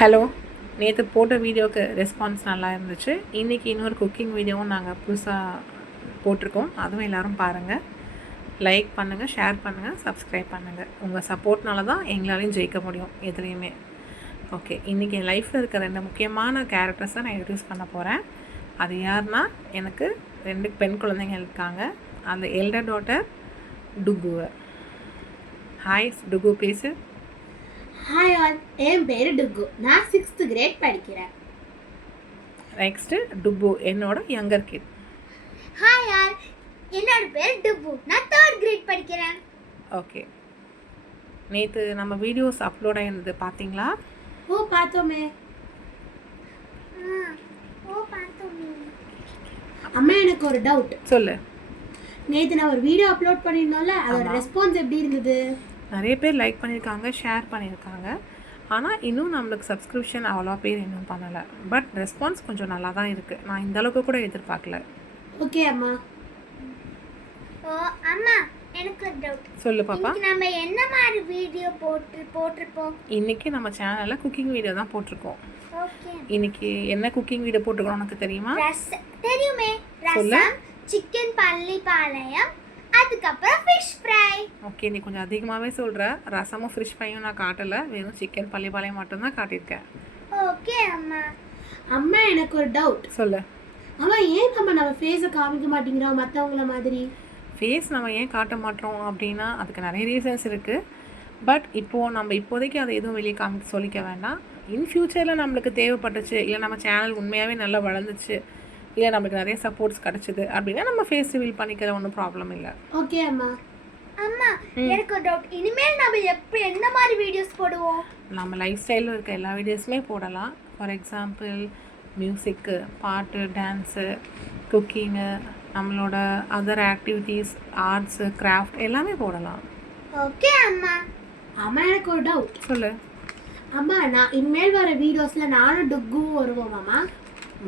Hello, நேற்று போட்ட வீடியோவுக்கு ரெஸ்பான்ஸ் நல்லா இருந்துச்சு. இன்றைக்கி இன்னொரு குக்கிங் வீடியோவும் நாங்கள் புதுசாக போட்டிருக்கோம். அதுவும் எல்லோரும் பாருங்கள், லைக் பண்ணுங்கள், ஷேர் பண்ணுங்கள், சப்ஸ்கிரைப் பண்ணுங்கள். உங்கள் சப்போர்ட்னால தான் எங்களாலையும் ஜெயிக்க முடியும் எதுலேயுமே. ஓகே, இன்றைக்கி என் லைஃப்பில் இருக்க 2 முக்கியமான கேரக்டர்ஸை நான் இன்ட்ரடியூஸ் பண்ண போகிறேன். அது யாருன்னா, எனக்கு 2 பெண் குழந்தைங்க இருக்காங்க. அந்த எல்டர் டாட்டர் டுகுவை. ஹாய் டுகு, பேசு. ஹாய் ஆல், என் பேர் டுகு. நான் 6th கிரேட் படிக்கிறேன். நெக்ஸ்ட்டு டுபு, என்னோட யங்கர் கிட். ஹாய் ஆல், என்னோட பேர் டுபு. நான் 3rd கிரேட் படிக்கிறேன். ஓகே, நேற்று நம்ம வீடியோஸ் அப்லோட் ஆகிருந்தது பார்த்தீங்களா? பார்த்தோமே. பார்த்தோமே. அம்மா, எனக்கு ஒரு டவுட். சொல்லு. நேற்று நான் ஒரு வீடியோ அப்லோட் பண்ணியிருந்தோம்ல, அதோட ரெஸ்பான்ஸ் எப்படி இருந்தது? நிறைய பேர் லைக் பண்ணியிருக்காங்க, ஷேர் பண்ணியிருக்காங்க. ஆனால் இன்னும் நம்மளுக்கு சப்ஸ்கிரிப்ஷன் அவ்வளோ பேர் இன்னும் பண்ணலை. பட் ரெஸ்பான்ஸ் கொஞ்சம் நல்லா தான் இருக்குது. நான் இந்த அளவுக்கு கூட எதிர்பார்க்கல. ஓகே அம்மா. அம்மா, எனக்கு ஒரு டவுட். சொல்லு பாப்பா. நம்ம என்ன மாதிரி வீடியோ போட்டிருப்போம்? இன்றைக்கி நம்ம சேனலில் குக்கிங் வீடியோ தான் போட்டிருக்கோம். ஓகே. இன்றைக்கி என்ன குக்கிங் வீடியோ போட்டிருக்கோம் உனக்கு தெரியுமா? தெரியுமே. ரசம், சிக்கன் பள்ளிப்பாளையம், அதுக்கப்புறம் ஃபிஷ் ஃப்ரை. ஓகே, நீ கொஞ்சம் அதிகமாகவே சொல்கிற. ரசமும் ஃபிஷ் ஃப்ரையும் நான் காட்டலை, வெறும் சிக்கன் பள்ளிப்பாளையம் மட்டும்தான் காட்டியிருக்கேன். ஓகே அம்மா. அம்மா, எனக்கு ஒரு டவுட். சொல்லு. அம்மா, ஏன் நம்ம ஃபேஸை காமிக்க மாட்டேங்கிறோம் மற்றவங்கள மாதிரி? ஃபேஸ் நம்ம ஏன் காட்ட மாட்டோம் அப்படின்னா, அதுக்கு நிறைய ரீசன்ஸ் இருக்குது. பட் நம்ம இப்போதைக்கு அதை எதுவும் வெளியே சொல்லிக்க வேண்டாம். இன் ஃப்யூச்சரில் நம்மளுக்கு தேவைப்பட்டுச்சு, இல்லை நம்ம சேனல் உண்மையாகவே நல்லா வளர்ந்துச்சு, இல்லை நம்மளுக்கு நிறைய சப்போர்ட்ஸ் கிடச்சிது அப்படின்னா நம்ம ஃபேஸ் ரிவீல் பண்ணிக்கிற ஒன்றும் ப்ராப்ளம் இல்லை. ஓகே அம்மா. அம்மா, எனக்கு ஒரு டவுட். இனிமேல் நம்ம என்ன மாதிரி வீடியோஸ் போடுவோம்? நம்ம லைஃப் ஸ்டைலில் இருக்க எல்லா வீடியோஸுமே போடலாம். ஃபார் எக்ஸாம்பிள் மியூசிக்கு, பாட்டு, டான்ஸு, குக்கிங்கு, நம்மளோட அதர் ஆக்டிவிட்டீஸ், ஆர்ட்ஸு, கிராஃப்ட் எல்லாமே போடலாம். ஓகே அம்மா. அம்மா, எனக்கு ஒரு டவுட். சொல்லு. அம்மா, நான் இனிமேல் வர வீடியோஸில் நானும் டுக்கும் வருவோமாம்மா?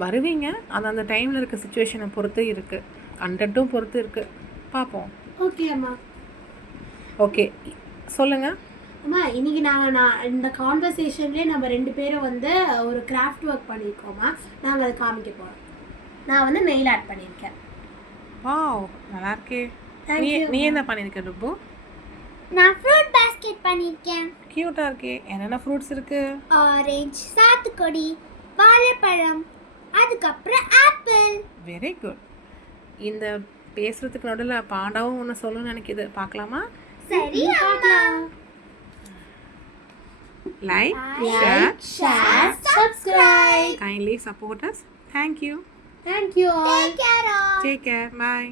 வருவீங்க. அது அந்த டைமில் இருக்க சுச்சுவேஷனை பொறுத்து இருக்குது, கண்டென்ட்டும் பொறுத்து இருக்குது. பார்ப்போம். ஓகே அம்மா. ஓகே, சொல்லுங்கள். அம்மா, இன்றைக்கி நான் இந்த கான்வர்சேஷன்லேயே நம்ம 2 பேரும் ஒரு கிராஃப்ட் ஒர்க் பண்ணியிருக்கோம்மா. நாங்கள் அதை காமிக்க போகிறோம். நான் நெயில் ஆர்ட் பண்ணியிருக்கேன். வாவ், நல்லா இருக்கே. நீ என்ன பண்ணியிருக்க டுப்பு? நான் ஃப்ரூட் பாஸ்கெட் பண்ணியிருக்கேன். க்யூட்டாக இருக்கே. என்னென்ன ஃப்ரூட்ஸ் இருக்குது? ஆரஞ்சு, சாத்துக்குடி, வாழைப்பழம், அதுக்கப்புறம் ஆப்பிள். Very good. இந்த பேசுகிறதுக்கு நடுவில் பாண்டாவும் ஒன்று சொல்லணும்னு நினைக்கிது, பார்க்கலாமா? சரி அம்மா. Like, share, subscribe. Kindly support us. Thank you. Thank you all. Take care all. Take care. Bye.